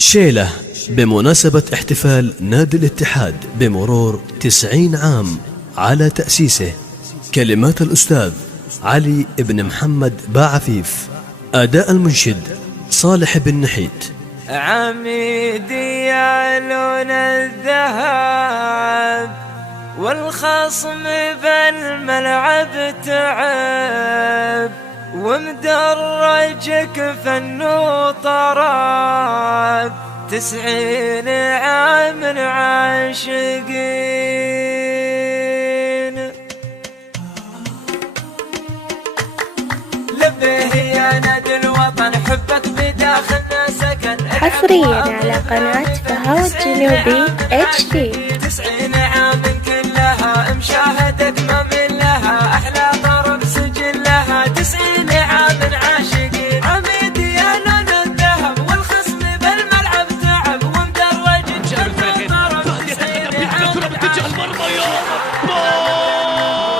شيلة بمناسبة احتفال نادي الاتحاد بمرور 90 عام على تأسيسه. كلمات الأستاذ علي بن محمد باعفيف، أداء المنشد صالح بن نحيت. عميدي يا لون الذهب والخصم بالملعب تعب، ومدرجك فن وطرب 90 عام عاشقين. لبيه يا نادي الوطن حبك بداخلنا سكن. حصريا على قناة فهو الجنوبي HD. 90 عام كلها مشاهدك ما من لها، أحلى طرب سجل لها 90 عام عاشقين. عميدي يا لون الذهب والخصم بالملعب تعب، ومدرج جنب الطرب 90 عام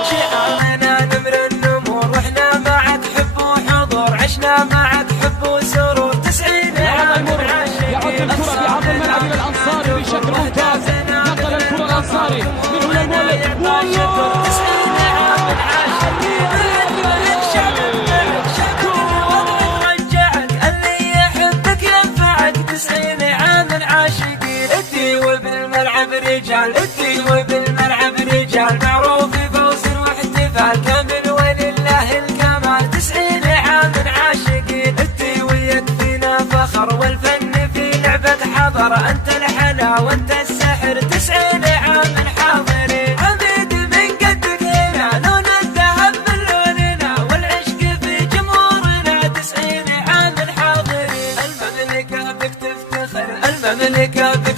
شعارنا نمر النمور، رحنا معك حب وحضور، عشنا معك حب وسرور 90 عام عاشقين. يعود الكرة بعرض الملعب إلى الأنصاري بشكل ممتاز، نقل الكرة الأنصاري من هنا المولد ادي وبالملعب رجال معروف فوز واحتفال كامل ولله الكمال 90 عام عاشقين. ادي ويكفينا فخر والفن في لعبة حضر، انت الحلا وانت السحر 90 عام حاضرين. عميد من قدك هنا لون الذهب من لوننا، والعشق في جمهورنا 90 عام حاضرين. المملكة بك تفتخر، المملكة بك